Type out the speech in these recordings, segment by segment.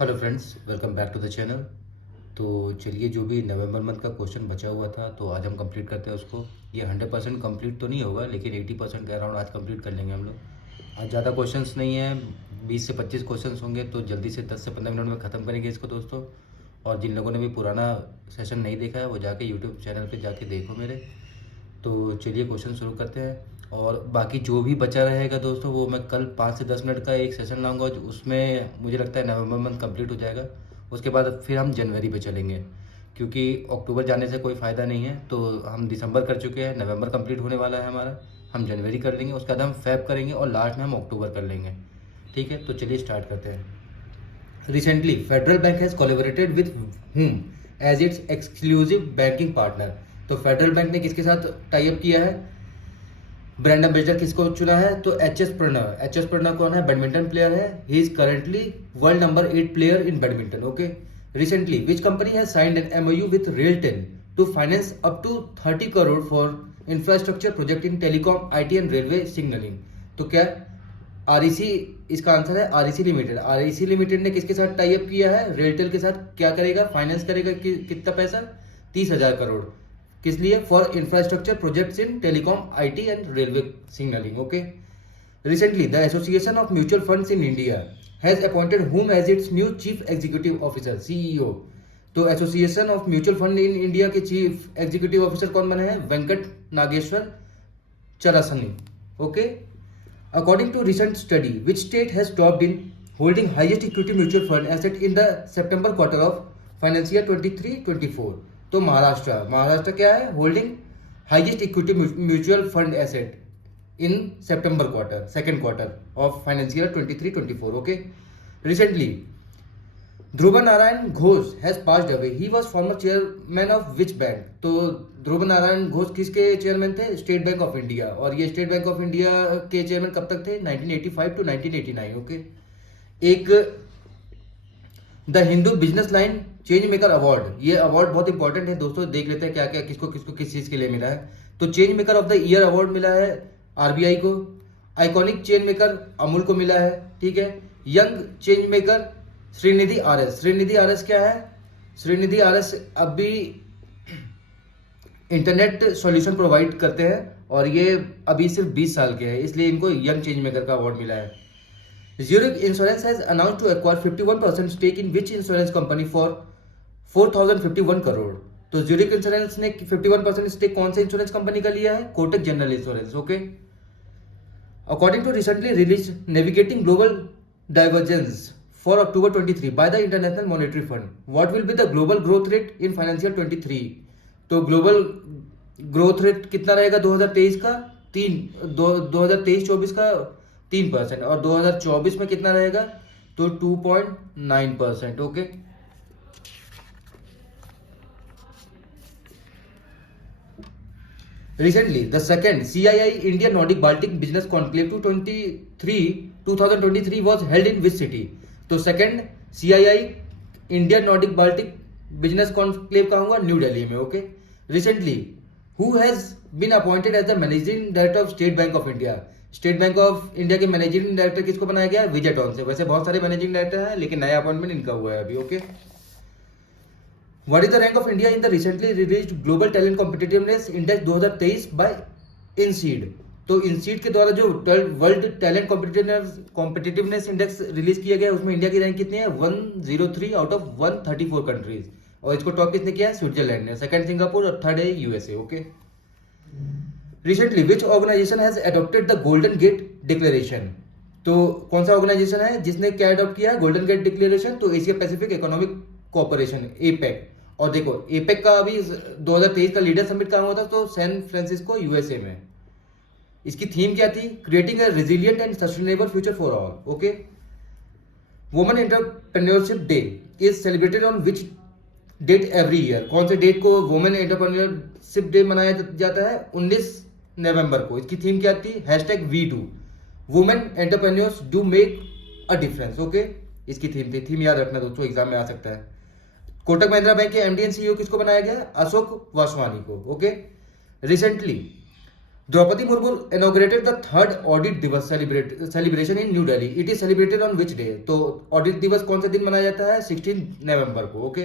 Hello friends, welcome back to the channel. तो चलिए, जो भी नवंबर मंथ का क्वेश्चन बचा हुआ था तो आज हम कंप्लीट करते हैं उसको। ये 100% कंप्लीट तो नहीं होगा, लेकिन 80% के अराउंड आज कंप्लीट कर लेंगे हम लोग। आज ज़्यादा क्वेश्चंस नहीं है, 20 से 25 क्वेश्चंस होंगे, तो जल्दी से 10 से 15 मिनट में ख़त्म करेंगे इसको दोस्तों। और जिन लोगों ने भी पुराना सेशन नहीं देखा है वो जाके यूट्यूब चैनल पर जाके देखो मेरे। तो चलिए क्वेश्चन शुरू करते हैं। और बाकी जो भी बचा रहेगा दोस्तों वो मैं कल 5 से 10 मिनट का एक सेशन लाऊंगा, उसमें मुझे लगता है नवंबर मंथ कंप्लीट हो जाएगा। उसके बाद फिर हम जनवरी पे चलेंगे, क्योंकि अक्टूबर जाने से कोई फ़ायदा नहीं है। तो हम दिसंबर कर चुके हैं, नवंबर कंप्लीट होने वाला है हमारा, हम जनवरी कर लेंगे, उसके बाद हम फेब करेंगे और लास्ट में हम अक्टूबर कर लेंगे। ठीक है, तो चलिए स्टार्ट करते हैं। Recently Federal Bank has collaborated with whom as its exclusive banking partner. तो फेडरल बैंक ने किसके साथ टाई अप किया है? ब्रांड एम्बेसडर किसको चुना है? तो एच एस प्रणव कौन है? बैडमिंटन प्लेयर है। He is currently world number 8 player in badminton. Okay. Recently which company has signed an MoU with RailTel to finance up to 30 crore for infrastructure project in telecom, IT and railway signalling. तो क्या REC इसका answer है? REC limited. REC limited ने किसके साथ tie up किया है? रेलटेल के साथ। क्या करेगा? फाइनेंस करेगा। कितना पैसा? 30,000 करोड़। किस लिए? For infrastructure projects in telecom, IT and railway signalling. Okay. Recently the association of mutual funds in India has appointed whom as its new chief executive officer, CEO. तो association of mutual fund in India के chief executive officer कौन बने हैं? Venkat Nageswar Charasani. Okay. According to recent study, which state has topped in holding highest equity mutual fund asset in the September quarter of financial year 23-24? तो महाराष्ट्र क्या है? Holding highest equity mutual fund asset in September quarter, second quarter of financial 23-24। Okay. Recently Dhruv Narayan Ghosh has passed away. He was former chairman of which bank? तो ध्रुव नारायण घोष किसके chairman थे? State Bank of India. और ये state Bank of India के chairman कब तक थे? 1985 to 1989। Okay. एक the Hindu business line change maker award, ये अवार्ड बहुत इंपॉर्टेंट है दोस्तों, देख लेते हैं क्या क्या किसको किसको किस चीज के लिए मिला है। तो change maker of the year award मिला है आरबीआई को। आइकॉनिक चेंज मेकर अमूल को मिला है। ठीक है। Young change maker Srinidhi RS. Srinidhi RS क्या है? श्रीनिधि आरएस अभी इंटरनेट सॉल्यूशन प्रोवाइड करते हैं और ये अभी सिर्फ 20 साल के हैं, इसलिए इनको यंग चेंज मेकर का अवार्ड मिला है। Zurich insurance has announced to acquire 51% stake in which insurance company for 4,051 crore. तो ज्यूरिक इंश्योरेंस ने 51% स्टेक कौन से इंश्योरेंस कंपनी का लिया है? Kotak general insurance. Okay. According to recently release navigating global divergence for October 23 by the International Monetary Fund, what will be the global growth rate in financial 23? तो global growth rate कितना रहेगा 2023 का? 2023-24 का 3%। और 2024 में कितना रहेगा? तो 2.9%। Okay. Recently, the second CII India Nordic Baltic Business Conclave 2023 was held in which city? तो second CII India Nordic Baltic business conclave का होगा न्यू दिल्ली में। Okay. Recently who has been appointed as the managing director of State Bank of India? State Bank of India के managing director किसको बनाया गया? विजय ton से। वैसे बहुत सारे मैनेजिंग डायरेक्टर हैं, लेकिन नया अपॉइंटमेंट इनका हुआ है अभी। Okay. What is the rank of India in the recently released global talent competitiveness index 2023 by INSEAD? तो इनसीड के द्वारा जो world talent competitiveness index release किया गया उसमें इंडिया की रैंक कितनी है? 103 आउट ऑफ 134 कंट्रीज। और इसको टॉप किसने किया है? स्विट्जरलैंड ने। सेकंड सिंगापुर और थर्ड है USA. Okay. Recently which organisation has adopted the Golden Gate Declaration? तो कौन सा ऑर्गेनाइजेशन है जिसने क्या अडॉप्ट किया? Golden Gate Declaration. तो Asia Pacific Economic Cooperation, APEC. और देखो एपेक का अभी 2023 का लीडर समिट कहाँ हुआ था? तो सैन फ्रांसिस्को यूएसए में। इसकी थीम क्या थी? Creating a resilient and sustainable future for all. Okay. Women entrepreneurship day is celebrated on which date every year? कौन से डेट को वुमेन एंटरप्रेन्योरशिप डे मनाया जाता है? 19 नवंबर को। इसकी थीम क्या थी? #V2 women entrepreneurs do make a difference. Okay. इसकी थीम थी। थीम याद रखना दोस्तों, एग्जाम में आ सकता है। कोटक महिंद्रा बैंक के एमडी एंड सीईओ किसको बनाया गया? अशोक वासवानी को। Okay. Recently Draupadi Murmu inaugurated the third Audit Divas celebration in New Delhi. It is celebrated on which day? तो Audit Divas कौन से दिन मनाया जाता है? 16 नवंबर को. Okay.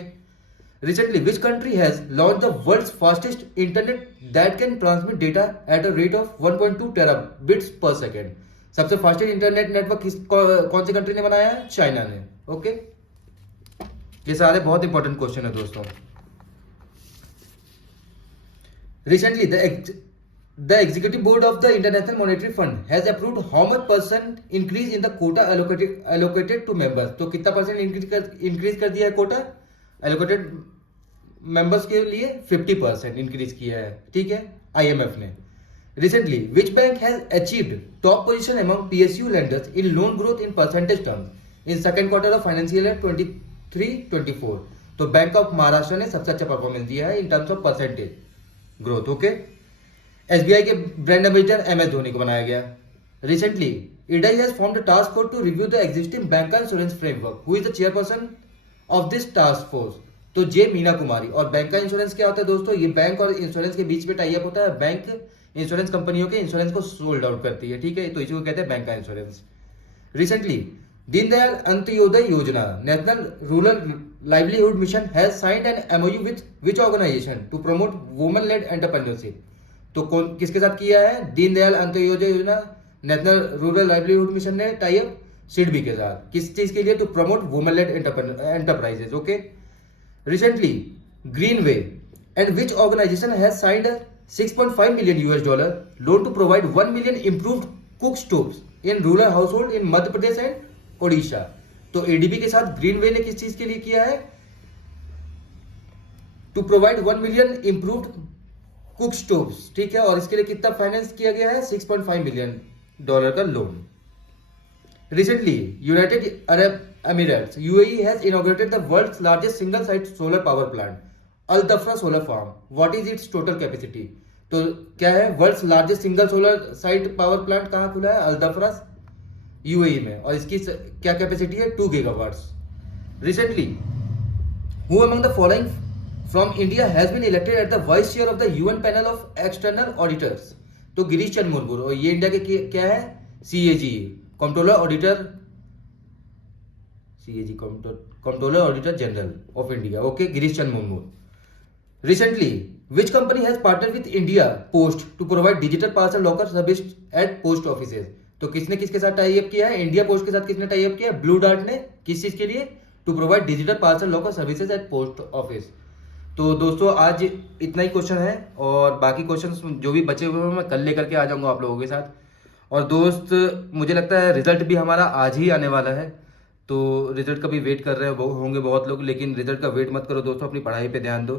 Recently, which country has launched the world's fastest internet that can transmit data at a rate of 1.2 terabits per second? सबसे fastest internet network कौन सी कंट्री ने बनाया है? चाइना ने. ओके. ये सारे बहुत इंपॉर्टेंट क्वेश्चन है दोस्तों. Recently, the executive board of the International Monetary Fund has approved how much percent increase in the quota allocated to members. तो कितना परसेंट इंक्रीज कर दिया है कोटा एलोकेटेड मेंबर्स के लिए? 50% इंक्रीज किया है. ठीक है, IMF ने. Recently, which bank has achieved top position among PSU lenders in loan growth in percentage terms in second quarter of financial year 23-24? तो बैंक ऑफ महाराष्ट्र ने सबसे अच्छा परफॉर्मेंस दिया है in terms of percentage growth. Okay. SBI के brand ambassador MS Dhoni को बनाया गया. Recently IRDAI has formed a task force to review the existing bank insurance framework. Who is the chairperson of this task force? तो J Meena Kumari. और bank का insurance क्या होता है दोस्तों? ये बैंक और इंश्योरेंस के बीच में टाई अप होता है. बैंक इंश्योरेंस कंपनियों के इंश्योरेंस को सोल्ड आउट करती है. ठीक है, तो इसी को कहते हैं बैंक का insurance. Recently Deendayal Antyodaya Yojana National Rural Livelihood Mission has signed an MOU with which organisation to promote women led entrepreneurship. तो कौन किसके साथ किया है? Deendayal Antyodaya Yojana National Rural Livelihood Mission ने टाई अप सिडबी के साथ. किस चीज के लिए? To promote women led enterprises. Okay. Recently Greenway and which organisation has signed $6.5 million loan to provide 1 million improved cook stoves in rural house hold in Madhya Pradesh and Odisha. तो ADB के साथ ग्रीनवे ने किस चीज के लिए किया है? To provide 1 million improved cook stoves. ठीक है, और इसके लिए कितना फाइनेंस किया गया है? $6.5 million का loan. Recently United Arab Emirates UAE has inaugurated the world's largest single site solar power plant Al Dhafra solar farm. What is its total capacity? तो क्या है? World's largest single solar site power plant कहां खुला है? अल दफरा UAE में. और इसकी क्या कैपेसिटी है? 2 gigawatts. Recently who among the following from India has been elected as the vice chair of the UN panel of external auditors. तो गिरीश चंद्र मुर्मू. और ये इंडिया के क्या है? CAG controller auditor. CAG controller auditor general of India. Okay. Girish Chandra Murmu. Recently which company has partner with India Post to provide digital parcel locker service at post offices. तो किसने किसके साथ टाई अप किया है? इंडिया पोस्ट के साथ किसने tie up किया? ब्लू डार्ट ने. किस चीज के लिए? To provide digital parcel locker services at post office. तो दोस्तों आज इतना ही क्वेश्चन है, और बाकी क्वेश्चन जो भी बचे हुए हैं मैं कल लेकर के आ जाऊंगा आप लोगों के साथ. और दोस्त मुझे लगता है रिजल्ट भी हमारा आज ही आने वाला है, तो रिजल्ट का भी वेट कर रहे होंगे बहुत लोग. लेकिन रिजल्ट का वेट मत करो दोस्तों, अपनी पढ़ाई पे ध्यान दो,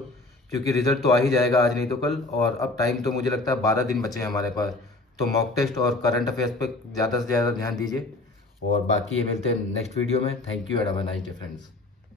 क्योंकि रिजल्ट तो आ ही जाएगा आज नहीं तो कल. और अब टाइम तो मुझे लगता है 12 दिन बचे हैं हमारे पास. तो मॉक टेस्ट और करंट अफेयर्स पर ज़्यादा से ज़्यादा ध्यान दीजिए. और बाकी ये मिलते हैं नेक्स्ट वीडियो में. Thank you and have a nice day friends.